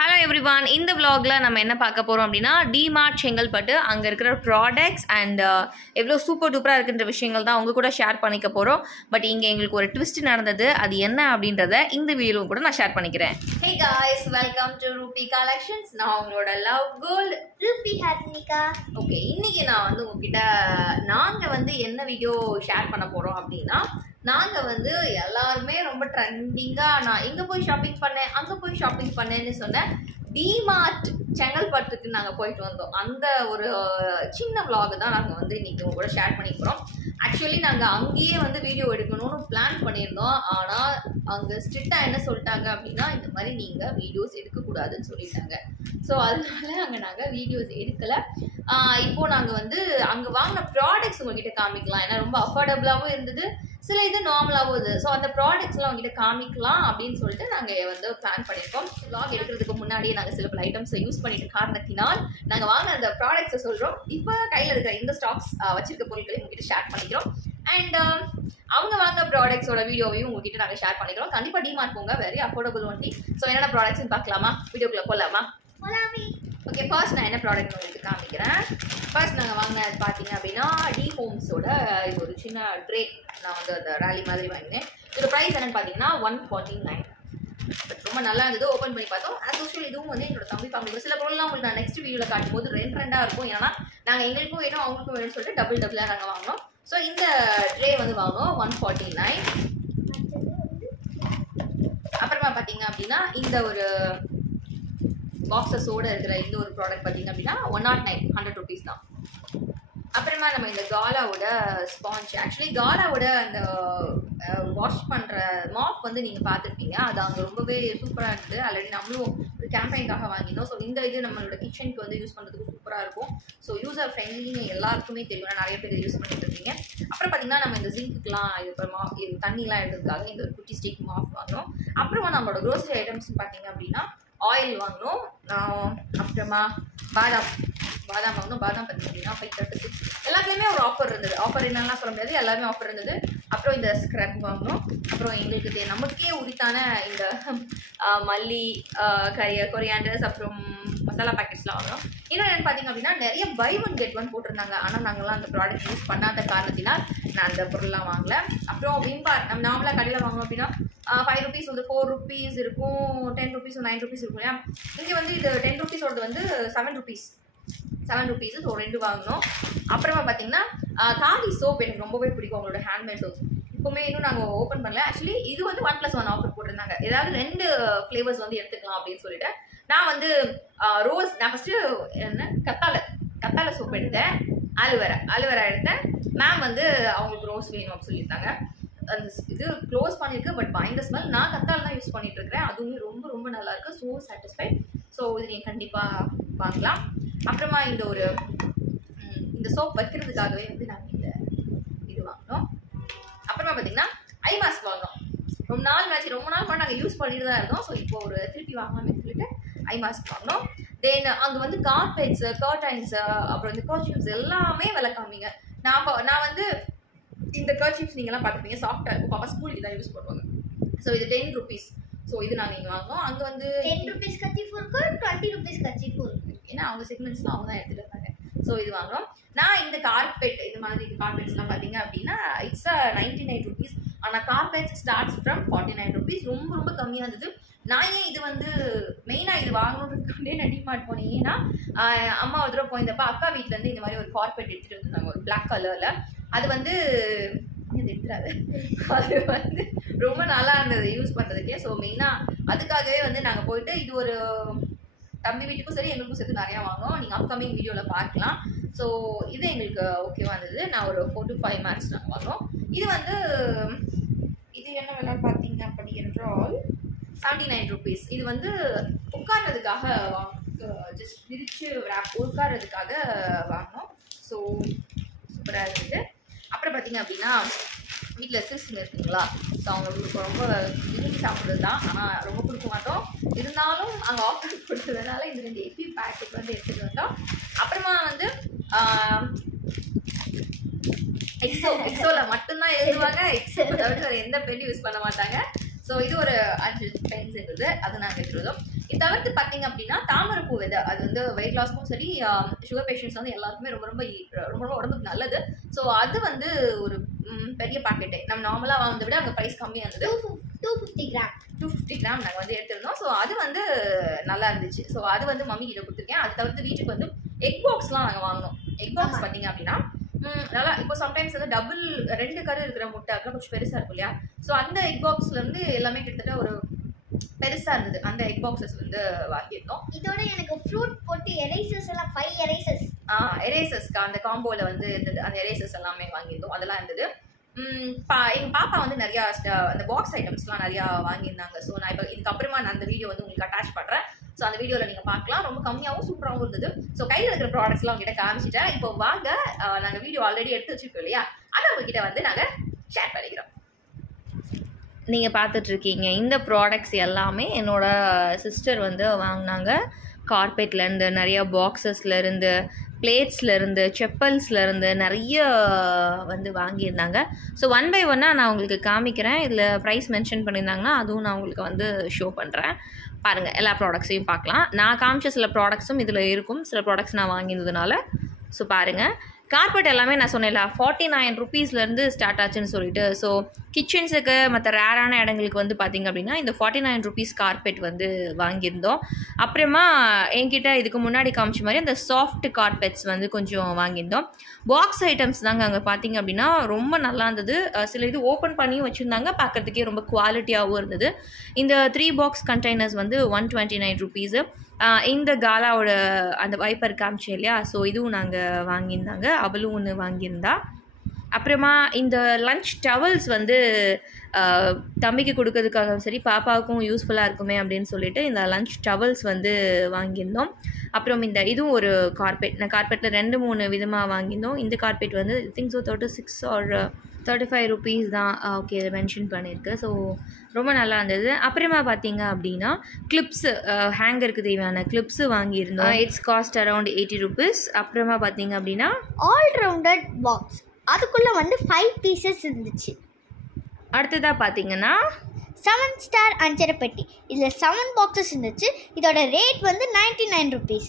Hello everyone, இந்த vlogல நம்ம என்ன பார்க்க போறோம் அப்படினா DMart செங்கல்பட்டு அங்க இருக்கிற ப்ராடக்ட்ஸ் அண்ட் எவ்வளோ சூப்பர் டூப்பரா இருக்குன்ற விஷயங்கள் தான் உங்க கூட ஷேர் பண்ணிக்க போறோம். பட் இங்க எங்களுக்கு ஒரு ட்விஸ்ட் நடந்தது. அது என்ன அப்படின்றத இந்த வீடியோல கூட நான் ஷேர் பண்ணிக்கிறேன். Hey guys, welcome to Rupi Collections. நான் உங்களோட love gold Rupi Hasnika. Okay, இன்னைக்கு நான் வந்து உங்ககிட்ட நாங்க வந்து என்ன வீடியோ ஷேர் பண்ண போறோம் அப்படினா நாங்க வந்து எல்லாருமே ரொம்ப ட்ரெண்டிங்கா நான் எங்க போய் ஷாப்பிங் பண்ணேன் அங்க போய் ஷாப்பிங் பண்ணேன்னு சொன்னேன் டிமார்ட் செங்கல்பட்டுக்கு நாங்கள் போயிட்டு வந்தோம். அந்த ஒரு சின்ன vlog தான் நாங்கள் வந்து இன்னைக்கு உங்க கூட ஷேர் பண்ணிக்கிறோம். ஆக்சுவலி நாங்கள் அங்கேயே வந்து வீடியோ எடுக்கணும்னு பிளான் பண்ணியிருந்தோம். ஆனால் அங்கே ஸ்ட்ரிக்டாக என்ன சொல்லிட்டாங்க அப்படின்னா இந்த மாதிரி நீங்கள் வீடியோஸ் எடுக்கக்கூடாதுன்னு சொல்லிட்டாங்க. ஸோ அதனால அங்கே நாங்கள் வீடியோஸ் எடுக்கலை. இப்போது நாங்கள் வந்து அங்கே வாங்கின ப்ராடக்ட்ஸ் உங்ககிட்ட காமிக்கலாம். ஏன்னா ரொம்ப அஃபோர்டபுளாகவும் இருந்தது, சில இது நார்மலாகவும் இருந்தது. ஸோ அந்த ப்ராடக்ட்ஸ்லாம் உங்ககிட்ட காமிக்கலாம் அப்படின்னு சொல்லிட்டு நாங்கள் வந்து பிளான் பண்ணியிருக்கோம். vlog எடுக்கிறதுக்கு முன்னாடியே நாங்கள் சில பல ஐட்டம்ஸை யூஸ் பண்ணிட்டு காரணத்தினால் நாங்கள் வாங்கின அந்த ப்ராடக்ட்ஸை சொல்கிறோம். இப்போ கையில் இருக்கிற இந்த ஸ்டாக்ஸ் வச்சிருக்க பொருட்களை உங்ககிட்ட ஷேர் பண்ணிக்கிறோம். அண்ட் அவங்க வாங்க ப்ராடக்ட்ஸோட வீடியோவையும் உங்ககிட்ட நாங்கள் ஷேர் பண்ணிக்கிறோம். கண்டிப்பாக டிமார்ட் போங்க, வெரி அஃபோர்டபுள் ஒன்லி. ஸோ என்னென்ன ப்ராடக்ட்ஸ்ன்னு பார்க்கலாமா? வீடியோக்குள்ளே போகலாமா? ஓகே, ஃபர்ஸ்ட் நான் என்ன ப்ராடக்ட் உங்களுக்கு காமிக்கிறேன். ஃபர்ஸ்ட் நாங்கள் வாங்கினது பார்த்தீங்க அப்படின்னா டி ஹோம்ஸோட இது ஒரு சின்ன ட்ரே. நான் வந்து அந்த ரேலி மாதிரி வாங்கினேன். இதோட ப்ரைஸ் என்னன்னு பார்த்தீங்கன்னா 149. பட் ரொம்ப நல்லா இருந்தது. ஓப்பன் பண்ணி பார்த்தோம். ஆஸ் யூஷுவல் இதுவும் வந்து என்னோட தம்பி ஃபேமிலி சில பொருள்லாம் உங்களுக்கு நான் நெக்ஸ்ட் வீடியோவில் காட்டும்போது ரெண்டாக இருக்கும். ஏன்னா நாங்கள் எங்களுக்கும் வேணும் அவங்களுக்கும் வேணும்னு சொல்லிட்டு டபுளாக நாங்கள் வாங்கினோம். ஸோ இந்த ட்ரே வந்து வாங்கினோம் 149. அப்புறமா பார்த்தீங்க அப்படின்னா இந்த ஒரு பாக்ஸஸோட இருக்கிற இந்த ஒரு ப்ராடக்ட் பார்த்தீங்க அப்படின்னா 109, 100 rupees தான். அப்புறமா நம்ம இந்த காலாவோட ஸ்பாஞ்ச், ஆக்சுவலி காலாவோட அந்த வாஷ் பண்ணுற மாப் வந்து நீங்கள் பார்த்துருப்பீங்க. அது அங்கே ரொம்பவே சூப்பராக இருந்தது. ஆல்ரெடி நம்மளும் ஒரு கேம்பெயின்காக வாங்கினோம். ஸோ இந்த இது நம்மளோட கிச்சனுக்கு வந்து யூஸ் பண்ணுறதுக்கு சூப்பராக இருக்கும். ஸோ யூசர் ஃப்ரெண்ட்லின்னு எல்லாருக்குமே தெரியும், நிறைய பேர் யூஸ் பண்ணிட்டு இருக்கீங்க. அப்புறம் பார்த்தீங்கன்னா நம்ம இந்த ஜிங்க்குலாம் இது இது தண்ணிலாம் எடுக்கிறதுக்காக இந்த ஒரு குட்டி ஸ்டிக் மாப் வாங்கினோம். அப்புறமா நம்மளோட க்ரோசரி ஐட்டம்ஸ்ன்னு பார்த்தீங்க அப்படின்னா ஆயில் வாங்கினோம். அப்புறமா பாதாம் வாங்கினோம். பாதாம் பார்த்தீங்கன்னா 536. எல்லாத்துலேயுமே ஒரு ஆஃபர் இருந்தது. ஆஃபர் என்னெல்லாம் சொல்ல முடியாது, எல்லாமே ஆஃபர் இருந்தது. அப்புறம் இந்த ஸ்க்ரப் வாங்கினோம். அப்புறம் எங்களுக்கு நமக்கே உரித்தான இந்த மல்லி, கொரியாண்டர்ஸ், அப்புறம் மசாலா பேக்கெட்ஸ்லாம் வாங்கினோம். இன்னும் என்னென்னு பார்த்தீங்க அப்படின்னா நிறைய பை ஒன் கெட் ஒன் போட்டிருந்தாங்க. ஆனால் நாங்கள்லாம் அந்த ப்ராடக்ட் யூஸ் பண்ணாத காரணத்தினால் நான் அந்த பொருள்லாம் வாங்கலை. அப்புறம் விம்பார் நம்ம நார்மலாக கடையில் வாங்கணும் அப்படின்னா 5 rupees வந்து 4 rupees இருக்கும், 10 rupees 9 rupees இருக்கும் இல்லையா. இங்கே வந்து இது 10 rupees வந்து 7 rupees. ஸோ 2 வாங்கினோம். அப்புறமா பார்த்தீங்கன்னா தாலி சோப் எனக்கு ரொம்பவே பிடிக்கும், அவங்களோட ஹேண்ட்மேட் சோப். இப்போவுமே இன்னும் நாங்கள் ஓப்பன் பண்ணல. ஆக்சுவலி இது வந்து 1+1 ஆஃபர் போட்டிருந்தாங்க. ஏதாவது 2 ஃப்ளேவர்ஸ் வந்து எடுத்துக்கலாம் அப்படின்னு சொல்லிட்டு நான் வந்து நான் ஃபஸ்ட்டு என்ன கத்தாழை சோப் எடுத்தேன், ஆலுவேரா எடுத்தேன். மேம் வந்து அவங்களுக்கு ரோஸ் வேணும் அப்படின்னு சொல்லியிருந்தாங்க. அந்த இது க்ளோஸ் பண்ணியிருக்கு, பட் பயங்கர ஸ்மெல். நான் கத்தாழை தான் யூஸ் பண்ணிட்டு இருக்கிறேன். அதுவுமே ரொம்ப ரொம்ப நல்லா இருக்கு. So satisfied. ஸோ இது நீங்கள் கண்டிப்பாக வாங்கலாம். அப்புறமா இந்த சோப் வைக்கிறதுக்காகவே வந்து நாங்கள் இந்த இது வாங்கினோம். அப்புறமா பார்த்தீங்கன்னா ஐ மாஸ்க் வாங்கினோம். ரொம்ப நாள் நாங்கள் யூஸ் பண்ணிட்டு தான் இருந்தோம். ஸோ இப்போ ஒரு திருப்பி வாங்கலாம்னு சொல்லிட்டு ஐ மாஸ்க் வாங்கினோம். தென் அங்கே வந்து கார்பெட்ஸ், கர்டைன்ஸ், அப்புறம் இந்த கர்ச்சீஃப்ஸ் எல்லாமே விலை காமிங்க. நான் வந்து இந்த கர்ச்சீஃப்ஸ் நீங்கள்லாம் பார்த்துப்பீங்க, சாஃப்டாக இருக்கும். பாப்பா ஸ்கூலுக்கு தான் யூஸ் பண்ணுவாங்க. ஸோ இது 10 rupees. ஸோ இது நாங்கள் இங்கே வாங்குவோம். அங்கே வந்து 10 rupees கர்ச்சீஃப் இருக்கு, 20 rupees கர்ச்சீஃப் இருக்கு. ஏன்னா அவங்க செக்மெண்ட்ஸ்லாம் அவங்க தான் எடுத்துகிட்டு வந்தாங்க. ஸோ இது வாங்குறோம். நான் இந்த கார்பெட் இது மாதிரி கார்பெட்ஸ்லாம் பார்த்தீங்க அப்படின்னா இட்ஸ் 99 rupees. ஆனால் கார்பெட் ஸ்டார்ட்ஸ் ஃப்ரம் 49 rupees. ரொம்ப ரொம்ப கம்மியாக இருந்தது. நான் ஏன் இது வந்து மெயினாக இது வாங்கணுன்றதுக்காண்டே நான் டிமார்ட் போனேன். ஏன்னா அம்மா ஒரு தடவை போயிருந்தப்போ அக்கா வீட்டிலேருந்து இந்த மாதிரி ஒரு கார்பெட் எடுத்துகிட்டு வந்திருந்தாங்க, ஒரு பிளாக் கலரில். அது வந்து அது வந்து ரொம்ப நல்லா இருந்தது யூஸ் பண்ணுறதுக்கே. ஸோ மெயினாக அதுக்காகவே வந்து நாங்கள் போயிட்டு இது ஒரு தம்பி வீட்டுக்கும் சரி எங்களுக்கும் சேர்த்து நிறையா வாங்கினோம். நீங்கள் அப்கமிங் வீடியோவில் பார்க்கலாம். ஸோ இது எங்களுக்கு ஓகேவா இருந்தது. நான் ஒரு 4 to 5 months நாங்கள் வாங்கினோம். இது வந்து இது என்ன விலை பார்த்தீங்க அப்படி என்றால் 79 rupees. இது வந்து உட்கார்றதுக்காக ஜஸ்ட் விரிச்சு உட்கார்றதுக்காக வாங்கினோம். ஸோ சூப்பராக இருந்தது. அப்புறம் பார்த்தீங்க அப்படின்னா வீட்டில் சிறுசுங்க இருக்குங்களா, ஸோ அவங்களுக்கு ரொம்ப விரும்பி சாப்பிட்றது தான். ஆனால் ரொம்ப கொடுக்க மாட்டோம். இருந்தாலும் அங்கே ஆஃபர் கொடுத்ததுனால இந்த 2 எப்பி பேக்கெட் வந்து எடுத்துகிட்டு வந்தோம். அப்புறமா வந்து எக்ஸோவில் மட்டும்தான் எழுதுவாங்க. எக்ஸோ தவிர வேறு எந்த பென் யூஸ் பண்ண மாட்டாங்க. ஸோ இது ஒரு 5 பென்ஸ் இருந்தது, அது நாங்கள் எடுத்துருந்தோம். இது தவிர்த்து பார்த்தீங்க அப்படின்னா தாமரைப்பூ விதை, அது வந்து வெயிட் லாஸ்க்கும் சரி சுகர் பேஷண்ட்ஸ் வந்து எல்லாருக்குமே ரொம்ப ரொம்ப ரொம்ப ரொம்ப உடம்புக்கு நல்லது. ஸோ அது வந்து ஒரு பெரிய பாக்கெட்டு நம்ம நார்மலாக வாங்குறதை விட அங்கே ப்ரைஸ் கம்மியாக இருந்தது. 250 கிராம் நாங்கள் வந்து எடுத்திருந்தோம். ஸோ அது வந்து நல்லா இருந்துச்சு. ஸோ அது வந்து மம்மி கிட்ட கொடுத்துருக்கேன். அது தவிர்த்து வீட்டுக்கு வந்து எக் பாக்ஸ்லாம் நாங்கள் வாங்கினோம். எக் பாக்ஸ் பார்த்தீங்க அப்படின்னா நல்லா இப்போ சம்டைம்ஸ் வந்து டபுள் 2 கரு இருக்கிற முட்டை அதெல்லாம் கொஞ்சம் பெருசாக இருக்கும் இல்லையா? ஸோ அந்த எக் பாக்ஸ்லேருந்து எல்லாமே கிட்டத்தட்ட ஒரு பெருசாக இருந்தது. அந்த எக் பாக்ஸஸ் வந்து வாங்கியிருந்தோம். இதோட எனக்கு ஃப்ரூட் போட்டு எரேசர்ஸ் எல்லாம் 5 எரேசர்ஸ் எரேசர்ஸ்க்கு அந்த காம்போவில் வந்து இருந்தது. அந்த எரேசர்ஸ் எல்லாமே வாங்கியிருந்தோம். அதெல்லாம் இருந்தது. எங்கள் பாப்பா வந்து நிறையா அந்த பாக்ஸ் ஐட்டம்ஸ்லாம் நிறையா வாங்கியிருந்தாங்க. ஸோ நான் இப்போ இதுக்கப்புறமா நான் அந்த வீடியோ வந்து உங்களுக்கு அட்டாச் பண்ணுறேன். ஸோ அந்த வீடியோவில் நீங்கள் பார்க்கலாம். ரொம்ப கம்மியாகவும் சூப்பராகவும் இருந்தது. ஸோ கையில் இருக்கிற ப்ராடக்ட்ஸ்லாம் உங்ககிட்ட காமிச்சிட்டேன். இப்போ வாங்க, நாங்கள் வீடியோ ஆல்ரெடி எடுத்து வச்சுருக்கோம் இல்லையா, அதை உங்ககிட்ட வந்து நாங்கள் ஷேர் பண்ணிக்கிறோம். நீங்கள் பார்த்துட்ருக்கீங்க இந்த ப்ராடக்ட்ஸ் எல்லாமே என்னோடய சிஸ்டர் வந்து வாங்கினாங்க. கார்பெட்லேருந்து நிறைய பாக்ஸஸ்லேருந்து பிளேட்ஸ்லேருந்து செப்பல்ஸ்லேருந்து நிறைய வந்து வாங்கியிருந்தாங்க. ஸோ 1 by 1 நான் உங்களுக்கு காமிக்கிறேன். இதில் ப்ரைஸ் மென்ஷன் பண்ணியிருந்தாங்கன்னா அதுவும் நான் உங்களுக்கு வந்து ஷோ பண்ணுறேன். பாருங்கள், எல்லா ப்ராடக்ட்ஸையும் பார்க்கலாம். நான் காமிச்ச சில ப்ராடக்ட்ஸும் இதில் இருக்கும், சில ப்ராடக்ட்ஸ் நான் வாங்கியிருந்ததுனால. ஸோ பாருங்கள், கார்பெட் எல்லாமே நான் சொன்னேன்ல 49 rupeesலேருந்து ஸ்டார்ட் ஆச்சுன்னு சொல்லிட்டு. ஸோ கிச்சன்ஸுக்கு மற்ற ரேரான இடங்களுக்கு வந்து பார்த்திங்க அப்படின்னா இந்த 49 rupees கார்பெட் வந்து வாங்கியிருந்தோம். அப்புறமா என்கிட்ட இதுக்கு முன்னாடி காமிச்ச மாதிரி அந்த சாஃப்ட் கார்பெட்ஸ் வந்து கொஞ்சம் வாங்கியிருந்தோம். பாக்ஸ் ஐட்டம்ஸ் தாங்க அங்கே பார்த்திங்க அப்படின்னா ரொம்ப நல்லா இருந்தது. சில இது ஓப்பன் பண்ணியும் வச்சுருந்தாங்க, பார்க்குறதுக்கே ரொம்ப குவாலிட்டியாகவும் இருந்தது. இந்த 3 box கண்டெய்னர்ஸ் வந்து 129 rupees. இந்த காலாவோட அந்த வைப்பர் காமிச்சேன் இல்லையா, ஸோ இதுவும் நாங்கள் வாங்கியிருந்தாங்க. அவளும் ஒன்று வாங்கியிருந்தா. அப்புறமா இந்த லன்ச் டவல்ஸ் வந்து தம்பிக்கு கொடுக்கறதுக்காக சரி பாப்பாவுக்கும் யூஸ்ஃபுல்லாக இருக்குமே அப்படின்னு சொல்லிட்டு இந்த லன்ச் டவல்ஸ் வந்து வாங்கியிருந்தோம். அப்புறம் இந்த இதுவும் ஒரு கார்பெட், நான் கார்பெட்டில் 2-3 விதமாக வாங்கியிருந்தோம். இந்த கார்பெட் வந்து I think so 36 or 35 rupees தான். ஓகே, இதை மென்ஷன் பண்ணியிருக்கு. ஸோ ரொம்ப நல்லா இருந்தது. அப்புறமா பார்த்தீங்க அப்படின்னா கிளிப்ஸு, ஹேங்கருக்கு தேவையான கிளிப்ஸு வாங்கியிருந்தோம். It's cost around 80 rupees. அப்புறமா பார்த்தீங்க அப்படின்னா ஆல்ரவுண்டட் பாக்ஸ், அதுக்குள்ளே வந்து 5 pieces இருந்துச்சு. அடுத்ததாக பார்த்தீங்கன்னா 7 star அஞ்சரை பெட்டி, இதில் 7 boxes இருந்துச்சு. இதோட ரேட் வந்து 99 rupees.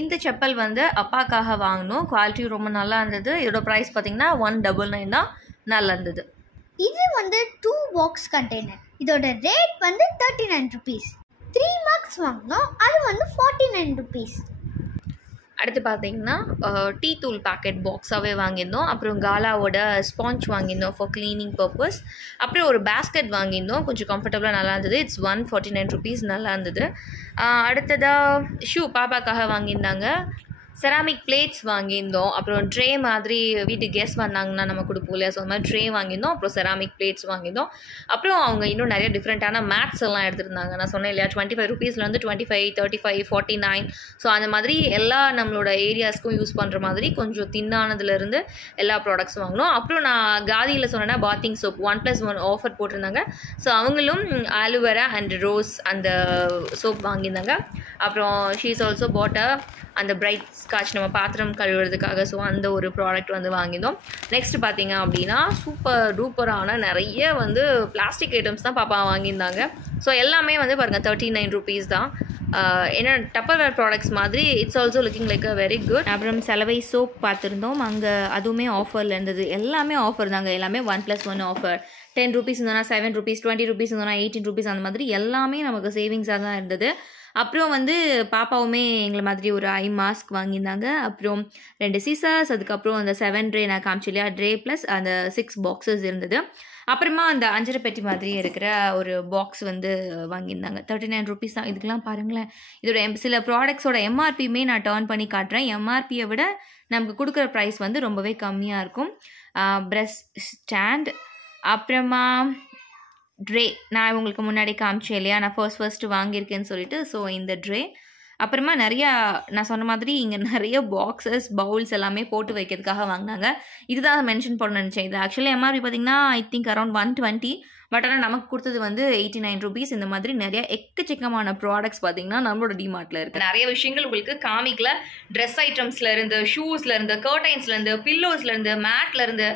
இந்த செப்பல் வந்து அப்பாக்காக வாங்கினோம். குவாலிட்டி ரொம்ப நல்லா இருந்தது. இதோட ப்ரைஸ் பார்த்தீங்கன்னா 199 தான். நல்லா இருந்தது. இது வந்து 2 box கண்டெய்னர், இதோட ரேட் வந்து 39 rupees. 3 marks வாங்கினோம், அது வந்து 49 rupees. அடுத்து பார்த்தீங்கன்னா டீ தூள் பேக்கெட் பாக்ஸாகவே வாங்கியிருந்தோம். அப்புறம் காலாவோட ஸ்பாஞ்ச் வாங்கியிருந்தோம் ஃபார் க்ளீனிங் பர்பஸ். அப்புறம் ஒரு பேஸ்கெட் வாங்கியிருந்தோம், கொஞ்சம் கம்ஃபர்டபுளாக நல்லா இருந்தது. இட்ஸ் 149 rupees, நல்லா இருந்தது. அடுத்ததாக ஷூ பாப்பாக்காக வாங்கியிருந்தாங்க. செராமிக் பிளேட்ஸ் வாங்கியிருந்தோம். அப்புறம் ட்ரே மாதிரி வீட்டுக்கு கெஸ்ட் வந்தாங்கன்னா நம்ம கொடுப்போம் இல்லையா, ஸோ அந்த மாதிரி ட்ரே வாங்கியிருந்தோம். அப்புறம் செராமிக் பிளேட்ஸ் வாங்கியிருந்தோம். அப்புறம் அவங்க இன்னும் நிறைய டிஃப்ரெண்ட்டான மேட்ஸ் எல்லாம் எடுத்துருந்தாங்க. நான் சொன்னேன் இல்லையா 25 rupeesலேருந்து 25, 35, 49. ஸோ அந்த மாதிரி எல்லா நம்மளோட ஏரியாஸ்க்கும் யூஸ் பண்ணுற மாதிரி கொஞ்சம் தின்னானதுலேருந்து எல்லா ப்ராடக்ட்ஸும் வாங்கினோம். அப்புறம் நான் காதியில் சொன்னேன்னா பாத்திங் சோப் 1+1 ஆஃபர் போட்டிருந்தாங்க. ஸோ அவங்களும் ஆலுவேரா அண்ட் ரோஸ் அந்த சோப் வாங்கியிருந்தாங்க. அப்புறம் ஷீஸ் ஆல்சோ பாட் அந்த பிரைட் ஸ்காட்ச் நம்ம பாத்திரம் கழுவுறதுக்காக. ஸோ அந்த ஒரு ப்ராடக்ட் வந்து வாங்கியிருந்தோம். நெக்ஸ்ட் பார்த்தீங்க அப்படின்னா சூப்பர் டூப்பரான நிறைய வந்து பிளாஸ்டிக் ஐட்டம்ஸ் தான் பாப்பா வாங்கியிருந்தாங்க. ஸோ எல்லாமே வந்து பாருங்கள் 39 rupees தான். ஏன்னா டப்பர்வேர் ப்ராடக்ட்ஸ் மாதிரி it's also looking like a very good. அப்புறம் செலவை சோப் பார்த்துருந்தோம், அங்கே அதுவுமே ஆஃபரில் இருந்தது. எல்லாமே ஆஃபர் தாங்க, எல்லாமே 1+1 ஆஃபர். 10 rupees இருந்தோன்னா 7 rupees, 20 rupees இருந்தோன்னா 18 rupees, அந்த மாதிரி எல்லாமே நமக்கு சேவிங்ஸாக தான் இருந்தது. அப்புறம் வந்து பாப்பாவுமே எங்களை மாதிரி ஒரு ஐ மாஸ்க் வாங்கியிருந்தாங்க. அப்புறம் 2 சீசர்ஸ், அதுக்கப்புறம் அந்த 7 ட்ரே நான் காமிச்சு இல்லையா, ட்ரே ப்ளஸ் அந்த 6 boxes இருந்தது. அப்புறமா அந்த அஞ்சரை பெட்டி மாதிரி இருக்கிற ஒரு பாக்ஸ் வந்து வாங்கியிருந்தாங்க. 39 rupees தான். இதுக்கெல்லாம் பாருங்களேன், இதோட சில ப்ராடக்ட்ஸோட எம்ஆர்பியுமே நான் டர்ன் பண்ணி காட்டுறேன். எம்ஆர்பியை விட நமக்கு கொடுக்குற ப்ரைஸ் வந்து ரொம்பவே கம்மியாக இருக்கும். ப்ரெஷ் ஸ்டாண்ட், அப்புறமா ட்ரே நான் உங்களுக்கு முன்னாடி காமிச்சேன் இல்லையா, நான் ஃபர்ஸ்ட் வாங்கியிருக்கேன்னு சொல்லிட்டு. ஸோ இந்த ட்ரே, அப்புறமா நிறையா நான் சொன்ன மாதிரி இங்கே நிறைய பாக்ஸஸ் பவுல்ஸ் எல்லாமே போட்டு வைக்கிறதுக்காக வாங்கினாங்க. இதுதான் மென்ஷன் பண்ண நினச்சேன். இது ஆக்சுவலி எம்ஆர்பி பார்த்திங்கன்னா ஐ திங்க் அரௌண்ட் 120, பட் ஆனால் நமக்கு கொடுத்தது வந்து 89 rupees. இந்த மாதிரி நிறைய எக்கச்சக்கமான ப்ராடக்ட்ஸ் பார்த்தீங்கன்னா நம்மளோட டிமார்ட்டில் இருக்குது. நிறைய விஷயங்கள் உங்களுக்கு காமிக்கல. ட்ரெஸ் ஐட்டம்ஸ்லேருந்து, ஷூஸ்லேருந்து, கர்டைன்ஸ்லேருந்து, பில்லோஸ்லேருந்து, மேட்லேருந்து,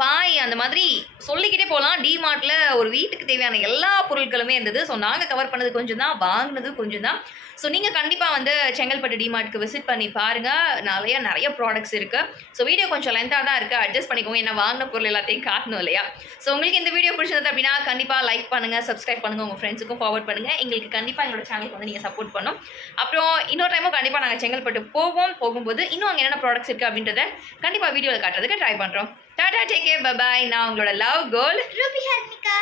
பாய், அந்த மாதிரி சொல்லிக்கிட்டே போகலாம். டிமார்ட்டில் ஒரு வீட்டுக்கு தேவையான எல்லா பொருட்களுமே இருந்தது. ஸோ நாங்கள் கவர் பண்ணது கொஞ்சம் தான், வாங்கினது கொஞ்சம் தான். ஸோ நீங்கள் கண்டிப்பாக வந்து செங்கல்பட்டு டிமார்ட்டுக்கு விசிட் பண்ணி பாருங்கள். நிறைய ப்ராடக்ட்ஸ் இருக்குது. ஸோ வீடியோ கொஞ்சம் லென்த்தாக தான் இருக்குது, அட்ஜஸ்ட் பண்ணிக்கோங்க. ஏன்னா வாங்கின பொருள் எல்லாத்தையும் காட்டணும் இல்லையா? ஸோ உங்களுக்கு இந்த வீடியோ பிடிச்சது அப்படின்னா கண்டிப்பாக லைக் பண்ணுங்கள், சப்ஸ்கிரைப் பண்ணுங்கள், உங்கள் ஃப்ரெண்ட்ஸுக்கும் ஃபார்வர்ட் பண்ணுங்கள். எங்களுக்கு கண்டிப்பாக எங்களோட சேனலுக்கு வந்து நீங்கள் சப்போர்ட் பண்ணணும். அப்புறம் இன்னொரு டைமும் கண்டிப்பாக நாங்கள் செங்கல்பட்டு போகும்போது இன்னும் அங்கே என்னென்ன ப்ராடக்ட்ஸ் இருக்குது அப்படின்றத கண்டிப்பாக வீடியோவில் காட்டுறதுக்கு ட்ரை பண்ணுறோம். Tata, take care, bye bye. நான் உங்களோட லவ் கேர்ள் ரூபி ஹர்னிகா.